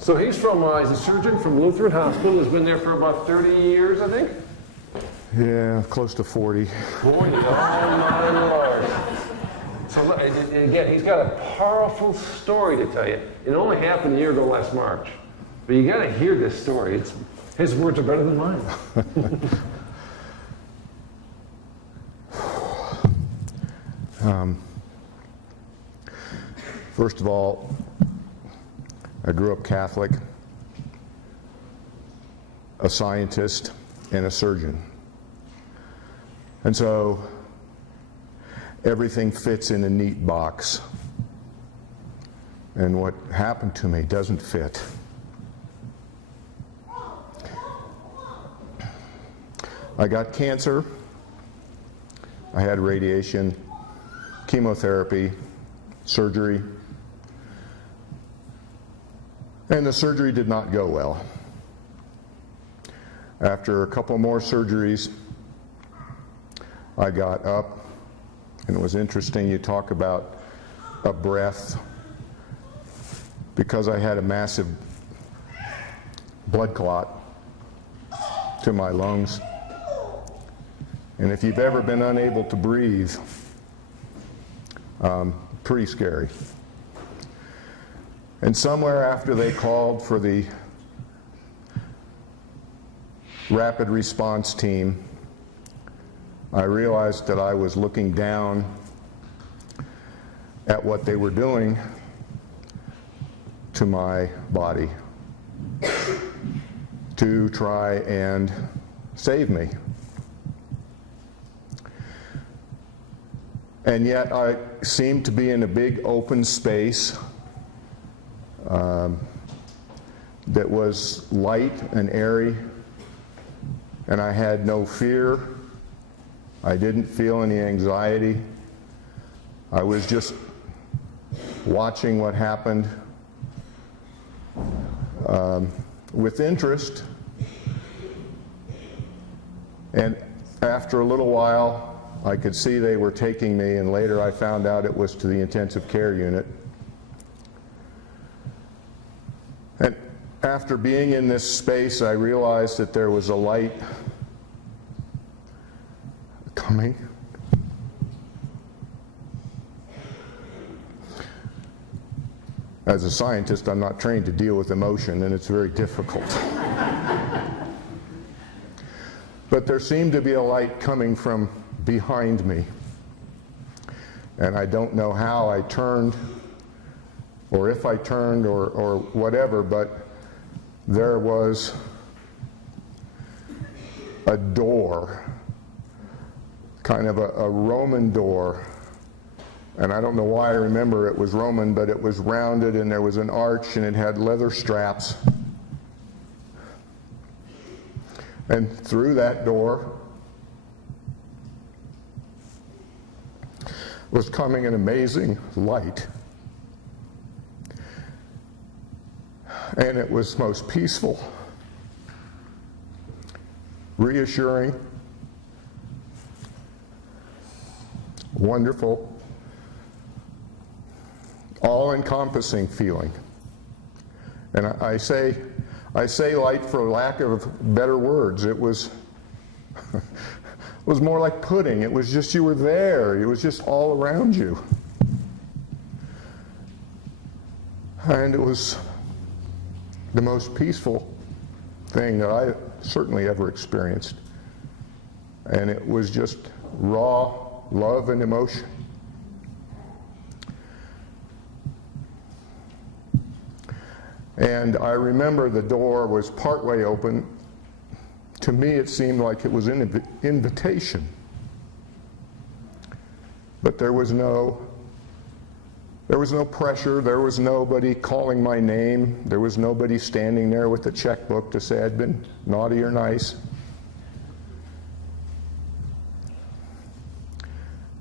So he's a surgeon from Lutheran Hospital. He's been there for about 30 years, I think. Yeah, close to 40. 40, oh my Lord. So again, he's got a powerful story to tell you. It only happened a year ago last March. But you got to hear this story. His words are better than mine. First of all, I grew up Catholic, a scientist, and a surgeon. And so everything fits in a neat box. And what happened to me doesn't fit. I got cancer. I had radiation, chemotherapy, surgery. And the surgery did not go well. After a couple more surgeries, I got up, and it was interesting, you talk about a breath, because I had a massive blood clot to my lungs. And if you've ever been unable to breathe, pretty scary. And somewhere after they called for the rapid response team, I realized that I was looking down at what they were doing to my body to try and save me. And yet I seemed to be in a big open space that was light and airy, and I had no fear. I didn't feel any anxiety. I was just watching what happened with interest. And after a little while, I could see they were taking me, and later I found out it was to the intensive care unit. And after being in this space, I realized that there was a light coming. As a scientist, I'm not trained to deal with emotion, and it's very difficult. But there seemed to be a light coming from behind me. And I don't know how I turned, or if I turned, or whatever, but there was a door, kind of a Roman door. And I don't know why I remember it was Roman, but it was rounded and there was an arch and it had leather straps. And through that door was coming an amazing light. And it was most peaceful, reassuring, wonderful, all-encompassing feeling. And I say light for lack of better words. It was it was more like pudding. It was just, you were there. It was just all around you. And it was the most peaceful thing that I certainly ever experienced. And it was just raw love and emotion. And I remember the door was partway open. To me, it seemed like it was an invitation. But there was no pressure. There was nobody calling my name. There was nobody standing there with a checkbook to say I'd been naughty or nice.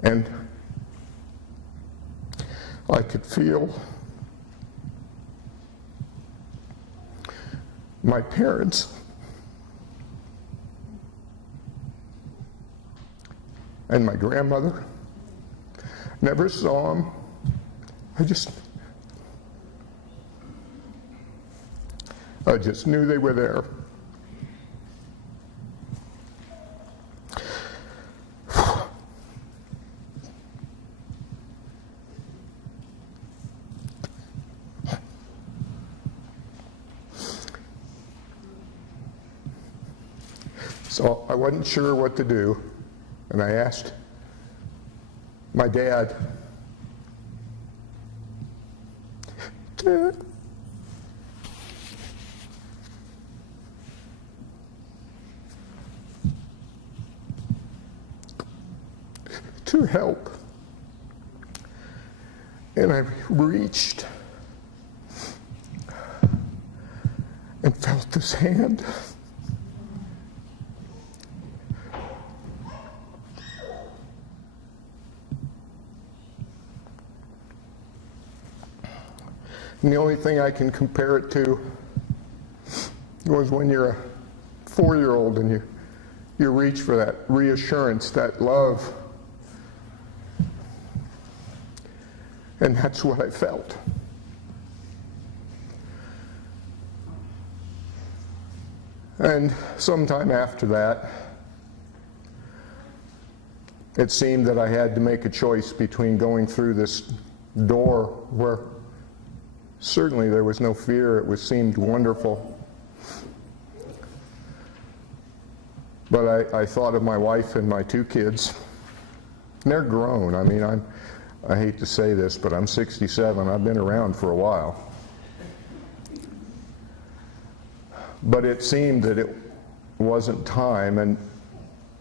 And I could feel my parents and my grandmother. Never saw them. I just I just knew they were there. So I wasn't sure what to do, and I asked my dad, "Dad, to help." And I reached and felt this hand. And the only thing I can compare it to was when you're a 4-year-old and you reach for that reassurance, that love. And that's what I felt. And sometime after that, it seemed that I had to make a choice between going through this door where certainly there was no fear, seemed wonderful. But I thought of my wife and my 2 kids. And they're grown. I mean, I hate to say this, but I'm 67. I've been around for a while. But it seemed that it wasn't time, and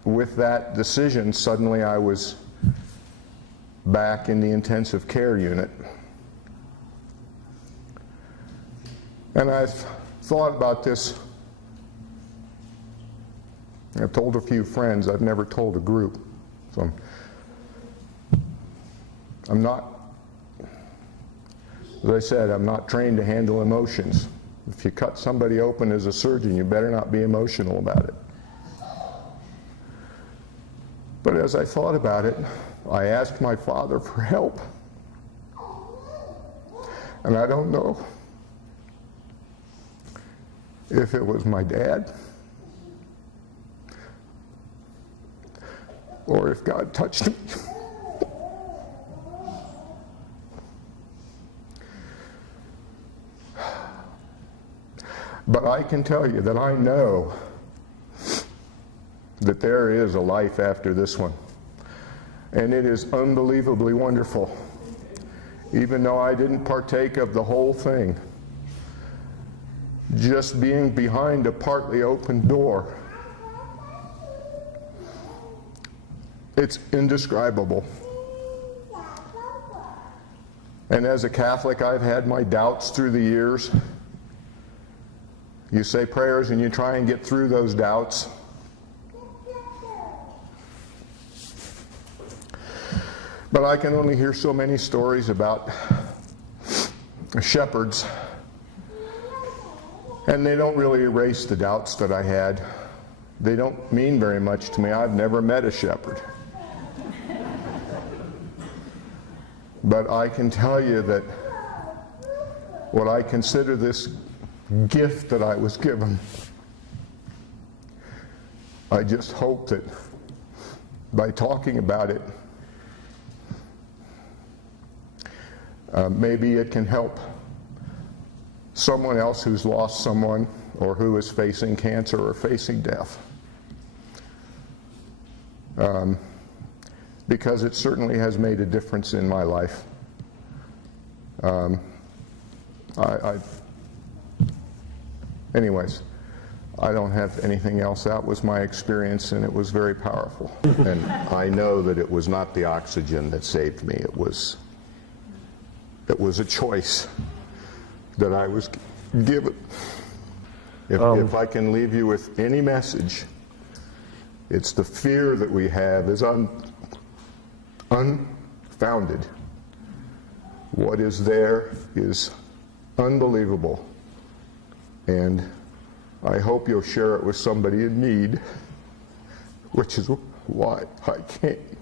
with that decision, suddenly I was back in the intensive care unit. And I've thought about this. I've told a few friends. I've never told a group. So I'm not, as I said, I'm not trained to handle emotions. If you cut somebody open as a surgeon, you better not be emotional about it. But as I thought about it, I asked my father for help. And I don't know if it was my dad or if God touched me. But I can tell you that I know that there is a life after this one. And it is unbelievably wonderful. Even though I didn't partake of the whole thing, just being behind a partly open door, it's indescribable. And as a Catholic, I've had my doubts through the years. You say prayers and you try and get through those doubts. But I can only hear so many stories about shepherds, and they don't really erase the doubts that I had. They don't mean very much to me. I've never met a shepherd. But I can tell you that what I consider this gift that I was given, I just hope that by talking about it, maybe it can help someone else who's lost someone or who is facing cancer or facing death. Because it certainly has made a difference in my life. Anyways, I don't have anything else. That was my experience, and it was very powerful. And I know that it was not the oxygen that saved me. It was a choice that I was given. If I can leave you with any message, it's the fear that we have is unfounded. What is there is unbelievable. And I hope you'll share it with somebody in need, which is why I came.